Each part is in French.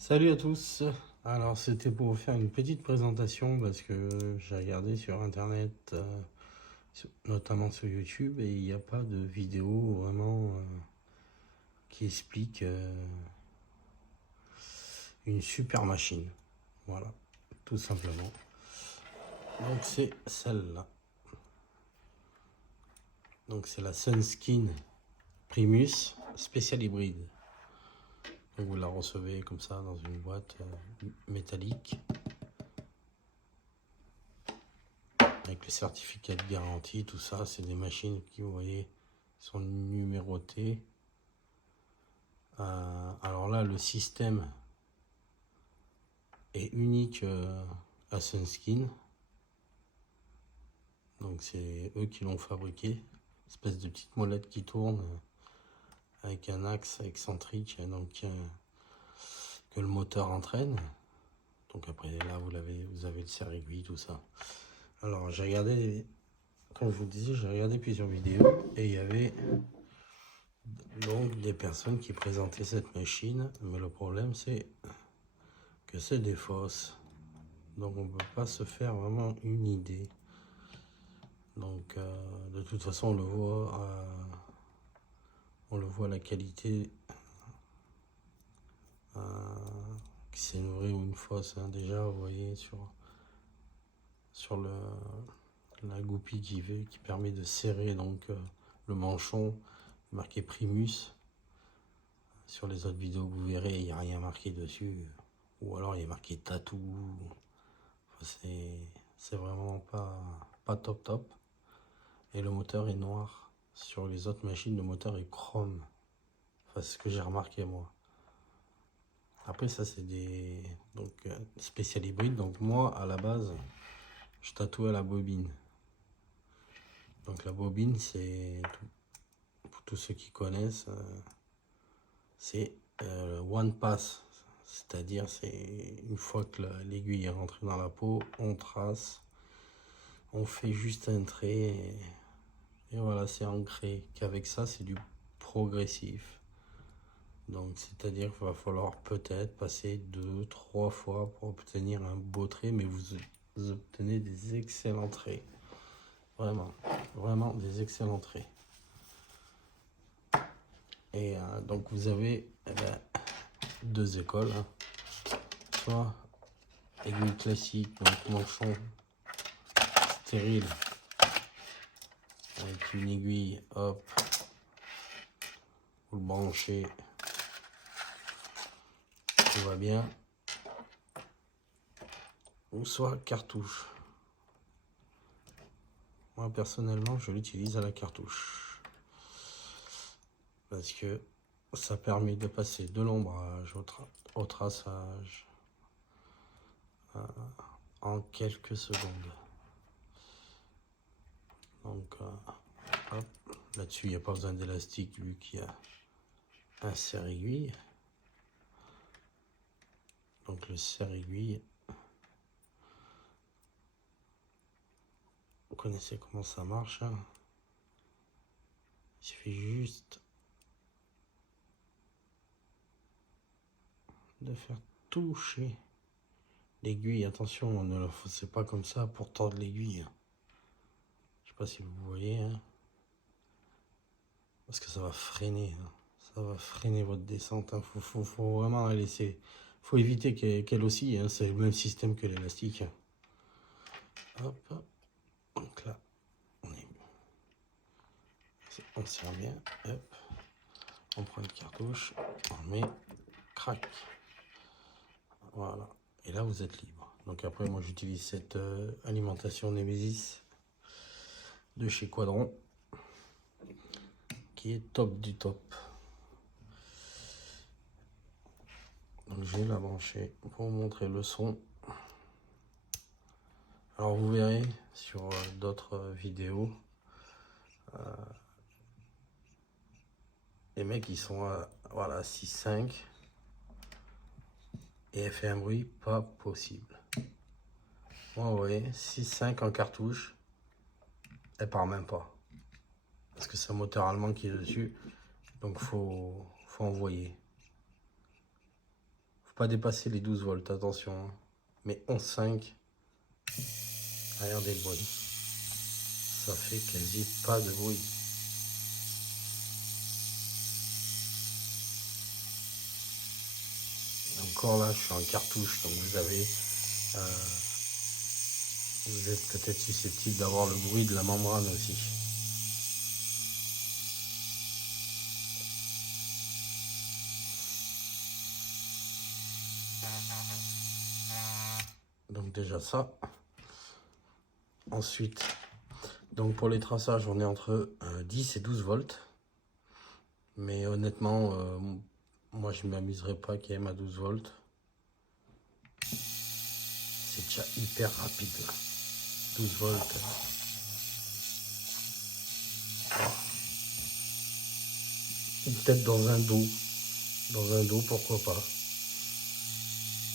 Salut à tous. Alors c'était pour vous faire une petite présentation parce que j'ai regardé sur internet, notamment sur YouTube, et il n'y a pas de vidéo vraiment qui explique une super machine. Voilà, tout simplement. Donc c'est celle-là. Donc c'est la Sunskin Primus Spécial Hybride. Donc vous la recevez comme ça dans une boîte métallique, avec le certificat de garantie, tout ça. C'est des machines qui, vous voyez, sont numérotées. Alors là, le système est unique à Sunskin. Donc c'est eux qui l'ont fabriqué. Espèce de petite molette qui tourne avec un axe excentrique, donc que le moteur entraîne. Donc après là, vous avez le serre-aiguille, tout ça. Alors j'ai regardé, comme je vous le disais, j'ai regardé plusieurs vidéos et il y avait donc des personnes qui présentaient cette machine, mais le problème c'est que c'est des fausses. Donc on ne peut pas se faire vraiment une idée. Donc de toute façon on le voit la qualité, que c'est une vraie ou une fausse, hein. Déjà vous voyez sur la goupille qui permet de serrer donc le manchon, marqué Primus. Sur les autres vidéos que vous verrez, il n'y a rien marqué dessus, ou alors il y a marqué tatou. Enfin, c'est vraiment pas top top. Et le moteur est noir. Sur les autres machines, le moteur est chrome. Enfin, c'est ce que j'ai remarqué moi. Après, ça, c'est des spécial hybride. Donc, moi, à la base, je tatouais la bobine. Donc, la bobine, c'est, pour tous ceux qui connaissent, c'est one pass. C'est-à-dire, c'est une fois que l'aiguille est rentrée dans la peau, on trace, on fait juste un trait, et voilà, c'est ancré. Qu'avec ça, c'est du progressif. Donc, c'est-à-dire qu'il va falloir peut-être passer 2, 3 fois pour obtenir un beau trait, mais vous obtenez des excellents traits. Vraiment, vraiment des excellents traits. Et donc, vous avez deux écoles, hein. Soit aiguille classique, donc manchon stérile, avec une aiguille, hop, vous le branchez, tout va bien. Ou soit cartouche. Moi personnellement, je l'utilise à la cartouche parce que ça permet de passer de l'ombrage au traçage en quelques secondes. Donc hop, là-dessus il n'y a pas besoin d'élastique vu qu'il y a un serre-aiguille. Donc le serre-aiguille, vous connaissez comment ça marche, hein. Il suffit juste de faire toucher l'aiguille. Attention, ne la faussez pas comme ça pour tordre l'aiguille. Je sais pas si vous voyez, hein, parce que ça va freiner, hein. Ça va freiner votre descente, hein. Faut vraiment la laisser. Faut éviter qu'elle oscille, hein. C'est le même système que l'élastique. Hop, donc là, on serre bien. Hop, on prend une cartouche, on met, crac. Voilà. Et là, vous êtes libre. Donc après, moi, j'utilise cette alimentation Nemesis de chez Quadron, qui est top du top. Donc je vais la brancher pour vous montrer le son. Alors vous verrez sur d'autres vidéos, les mecs ils sont à voilà 6,5 et elle fait un bruit pas possible. Moi vous voyez 6,5 en cartouche, elle part même pas. Parce que c'est un moteur allemand qui est dessus, donc faut envoyer. Faut pas dépasser les 12 volts, attention. Hein. Mais 11,5. Regardez le bruit. Ça fait quasi pas de bruit. Encore là, je suis en cartouche, donc vous êtes peut-être susceptible d'avoir le bruit de la membrane aussi. Donc déjà ça. Ensuite, donc pour les traçages, on est entre 10 et 12 volts. Mais honnêtement, moi je ne m'amuserai pas quand même à 12 volts. C'est déjà hyper rapide là. 12 volts. Oh. Ou peut-être dans un dos. Dans un dos, pourquoi pas.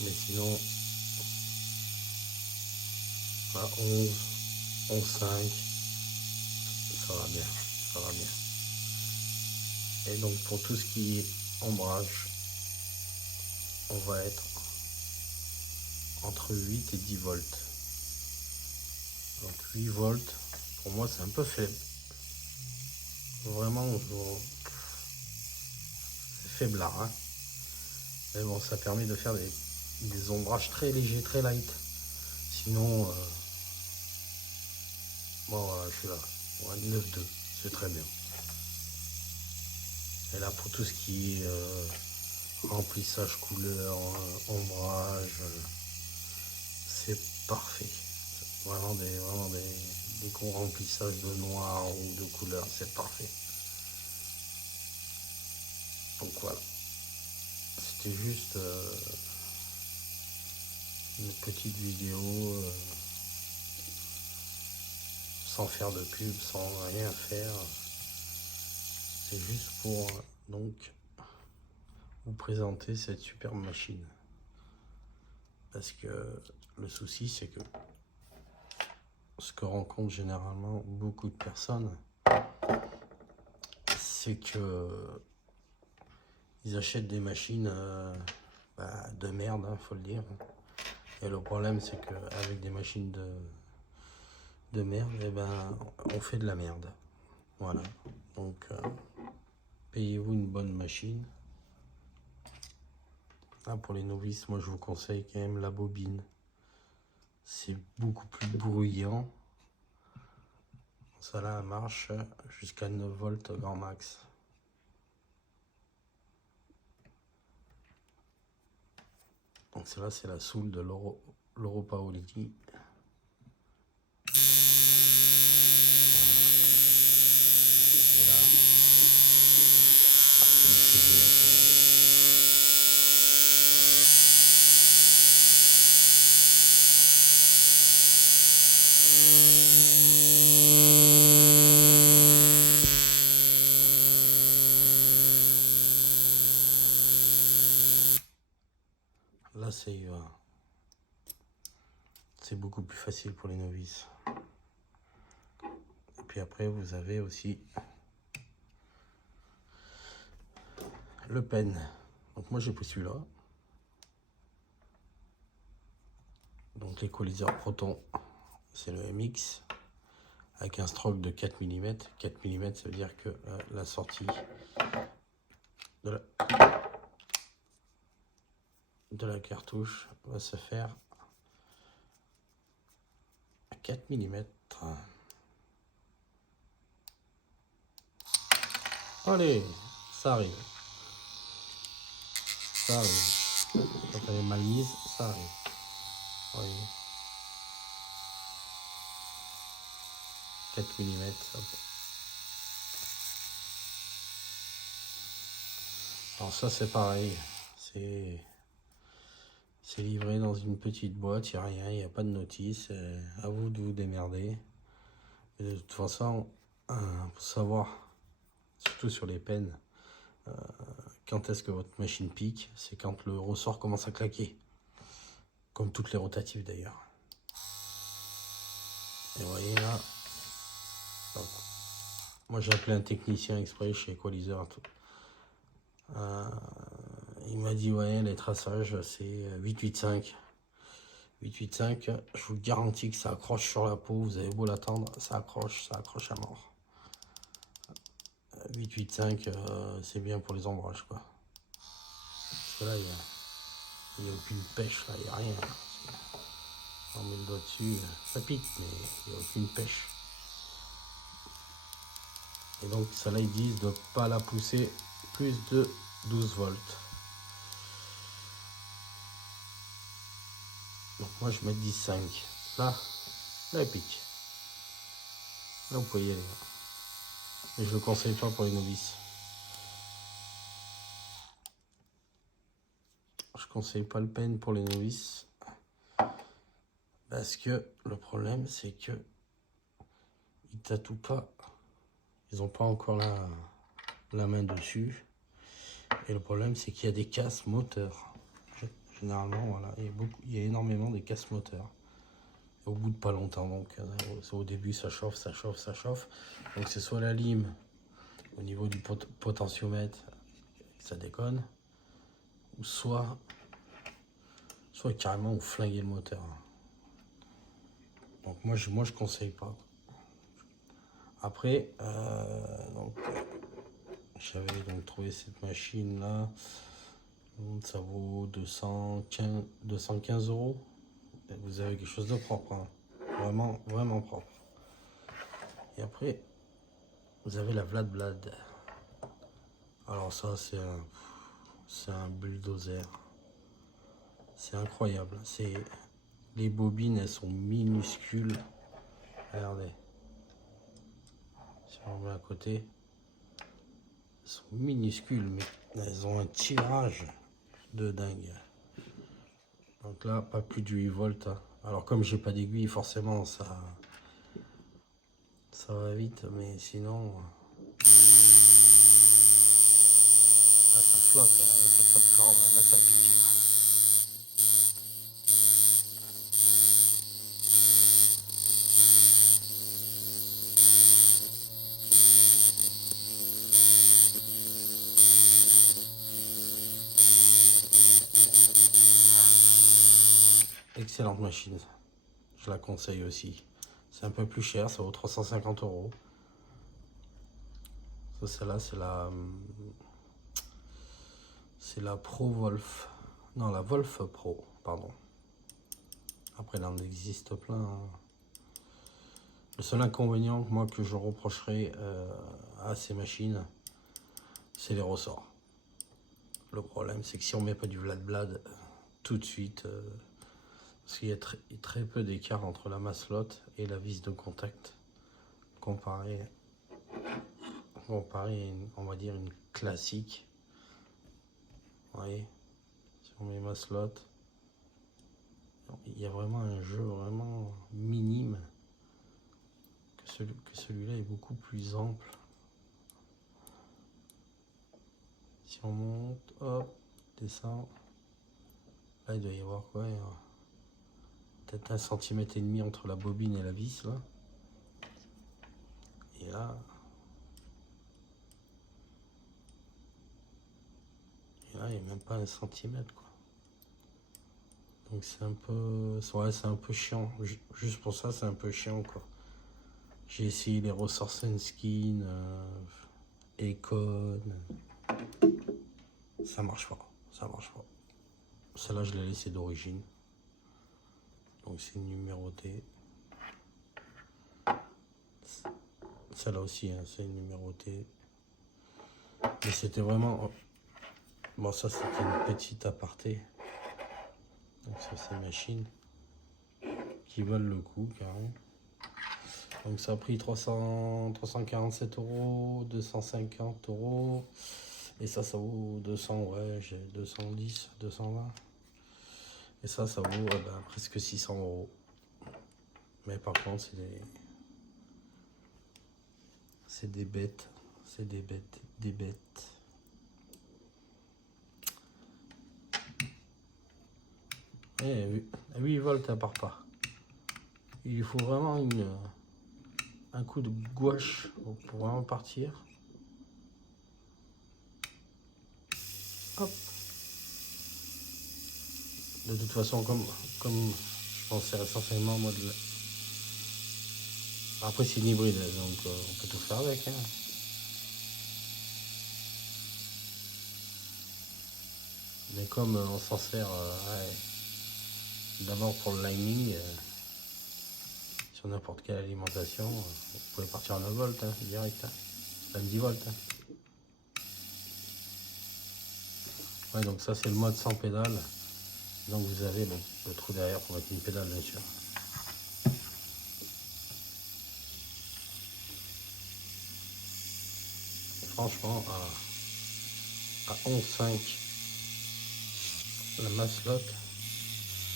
Mais sinon, à 11, 11,5, ça va bien. Ça va bien. Et donc pour tout ce qui est ombrage, on va être entre 8 et 10 volts. Donc 8 volts, pour moi c'est un peu faible. Vraiment, c'est faiblard. Hein. Mais bon, ça permet de faire des ombrages très légers, très light. Sinon, bon voilà, je suis là. Ouais, 9,2, c'est très bien. Et là, pour tout ce qui est remplissage couleur, ombrage, c'est parfait. Vraiment des gros remplissages de noir ou de couleur, c'est parfait. Donc voilà. C'était juste une petite vidéo sans faire de pub, sans rien faire. C'est juste pour donc vous présenter cette superbe machine. Parce que le souci, c'est que ce que rencontrent généralement beaucoup de personnes, c'est que ils achètent des machines de merde, hein, faut le dire. Et le problème, c'est qu'avec des machines de merde, eh ben, on fait de la merde. Voilà. Donc, payez-vous une bonne machine. Ah, pour les novices, moi je vous conseille quand même la bobine. C'est beaucoup plus bruyant. Ça là marche jusqu'à 9 volts grand max. Donc celle-là, c'est la soule de Loro Paolini. Là, c'est beaucoup plus facile pour les novices. Et puis après, vous avez aussi le pen. Donc moi, j'ai pris celui-là. Donc l'équaliseur Proton, c'est le MX avec un stroke de 4 mm. 4 mm, ça veut dire que la sortie de la cartouche va se faire à 4 mm. Allez, ça arrive. Ça arrive. Quand elle est mal mise, ça arrive. Voyez. 4 mm, ça peut. Alors ça c'est pareil. C'est livré dans une petite boîte, il n'y a rien, il n'y a pas de notice. À vous de vous démerder. Et de toute façon, pour savoir, surtout sur les pennes, quand est-ce que votre machine pique, c'est quand le ressort commence à claquer. Comme toutes les rotatives d'ailleurs. Et vous voyez là, donc, moi j'ai appelé un technicien exprès chez Equalizer. il m'a dit ouais, les traçages c'est 885. 885, je vous garantis que ça accroche sur la peau, vous avez beau l'attendre, ça accroche à mort. 885, c'est bien pour les ombrages quoi. Parce que là, il n'y a aucune pêche, là, il n'y a rien. On met le doigt dessus, ça pique, mais il n'y a aucune pêche. Et donc, ça là, ils disent de ne pas la pousser plus de 12 volts. Donc, moi, je mets 10,5. Là, elle pique. Là, vous pouvez y aller. Mais je ne le conseille pas pour les novices. Je ne conseille pas le pen pour les novices. Parce que le problème, c'est que ils tatouent pas. Ils n'ont pas encore la main dessus. Et le problème, c'est qu'il y a des casses moteurs. Généralement, voilà, il y a énormément de casses moteurs. Au bout de pas longtemps, donc au début, ça chauffe, ça chauffe, ça chauffe. Donc c'est soit la lime au niveau du potentiomètre, ça déconne, ou soit carrément vous flinguez le moteur. Donc moi je conseille pas. Après, j'avais donc trouvé cette machine là, ça vaut 215 €. Et vous avez quelque chose de propre, hein. Vraiment, vraiment propre. Et après, vous avez la Vlad Blad. Alors ça, c'est un bulldozer. C'est incroyable. Les bobines, elles sont minuscules. Regardez. Si on met à côté, elles sont minuscules, mais elles ont un tirage de dingue. Donc là, pas plus de 8 volts. Hein. Alors comme j'ai pas d'aiguille, forcément, ça va vite, mais sinon... Ah, ça flotte quand même, là ça pique. Excellente machine, je la conseille aussi. C'est un peu plus cher, ça vaut 350 €. Ça, celle-là, c'est la Pro Wolf. Non, la Wolf Pro, pardon. Après, il en existe plein. Hein. Le seul inconvénient, moi, que je reprocherais à ces machines, c'est les ressorts. Le problème, c'est que si on met pas du Vlad Blad tout de suite, parce qu'il y a très peu d'écart entre la masselotte et la vis de contact, comparé à on va dire, une classique. Vous voyez, si on met masselotte, il y a vraiment un jeu vraiment minime, que celui-là est beaucoup plus ample. Si on monte, hop, descend, là il doit y avoir quoi, peut-être 1,5 cm entre la bobine et la vis là. Et là, il n'y a même pas 1 cm quoi. Donc c'est un peu, ouais, c'est un peu chiant. Juste pour ça, c'est un peu chiant quoi. J'ai essayé les ressorts Senskin, Econ, ça marche pas, ça marche pas. Celle-là, je l'ai laissée d'origine, donc c'est numéroté. Celle-là aussi, hein, c'est numéroté. Mais c'était vraiment, bon ça c'était une petite aparté. Donc c'est ces machines qui valent le coup carrément. Donc ça a pris 347 €, 250 €. Et ça vaut 200, ouais, j'ai 210, 220. Et ça vaut presque 600 €. Mais par contre, c'est des bêtes. C'est des bêtes, des bêtes. Et à 8 volts, elle part pas. Il lui faut vraiment un coup de gouache pour vraiment partir. Hop. de toute façon, comme je pensais essentiellement en mode... Après, c'est une hybride, donc on peut tout faire avec. Hein. Mais comme on s'en sert d'abord pour le lining, sur n'importe quelle alimentation, vous pouvez partir en 9 volts hein, direct, hein. Même 10 volts. Hein. Ouais, donc ça c'est le mode sans pédale. Donc vous avez le trou derrière pour mettre une pédale bien sûr. Et franchement, à 11,5, la masse lock,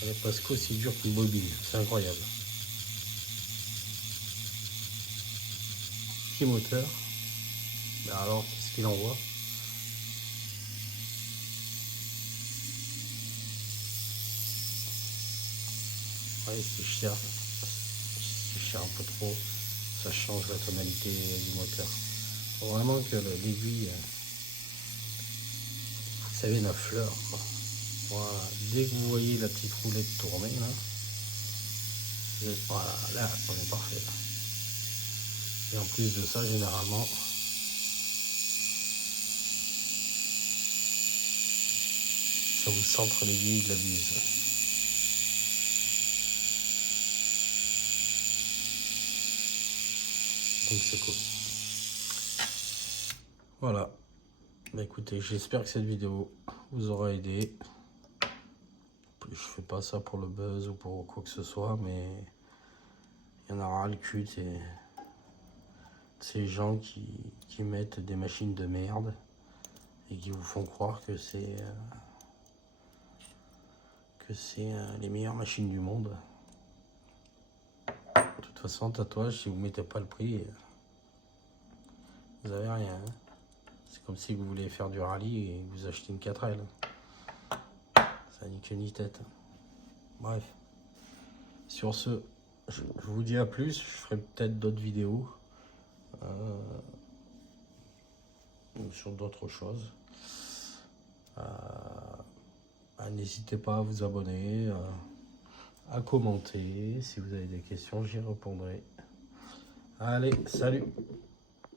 elle est presque aussi dure qu'une bobine. C'est incroyable. Petit moteur. Mais alors, qu'est-ce qu'il envoie? Ouais, si je cherche un peu trop, ça change la tonalité du moteur. Faut vraiment que l'aiguille, vous savez, la fleur, quoi. Voilà. Dès que vous voyez la petite roulette tourner, là, voilà, là, on est parfait. Et en plus de ça, généralement, ça vous centre l'aiguille de la buse. Donc c'est cool. Voilà. Bah écoutez, j'espère que cette vidéo vous aura aidé. Je fais pas ça pour le buzz ou pour quoi que ce soit, mais il y en aura le cul de ces gens qui mettent des machines de merde et qui vous font croire que c'est les meilleures machines du monde. De toute façon, tatouage, si vous mettez pas le prix, vous avez rien. Hein. C'est comme si vous voulez faire du rallye et vous achetez une 4L. Ça n'a ni queue ni tête. Bref. Sur ce, je vous dis à plus. Je ferai peut-être d'autres vidéos sur d'autres choses. N'hésitez pas à vous abonner, à commenter. Si vous avez des questions, j'y répondrai. Allez, salut!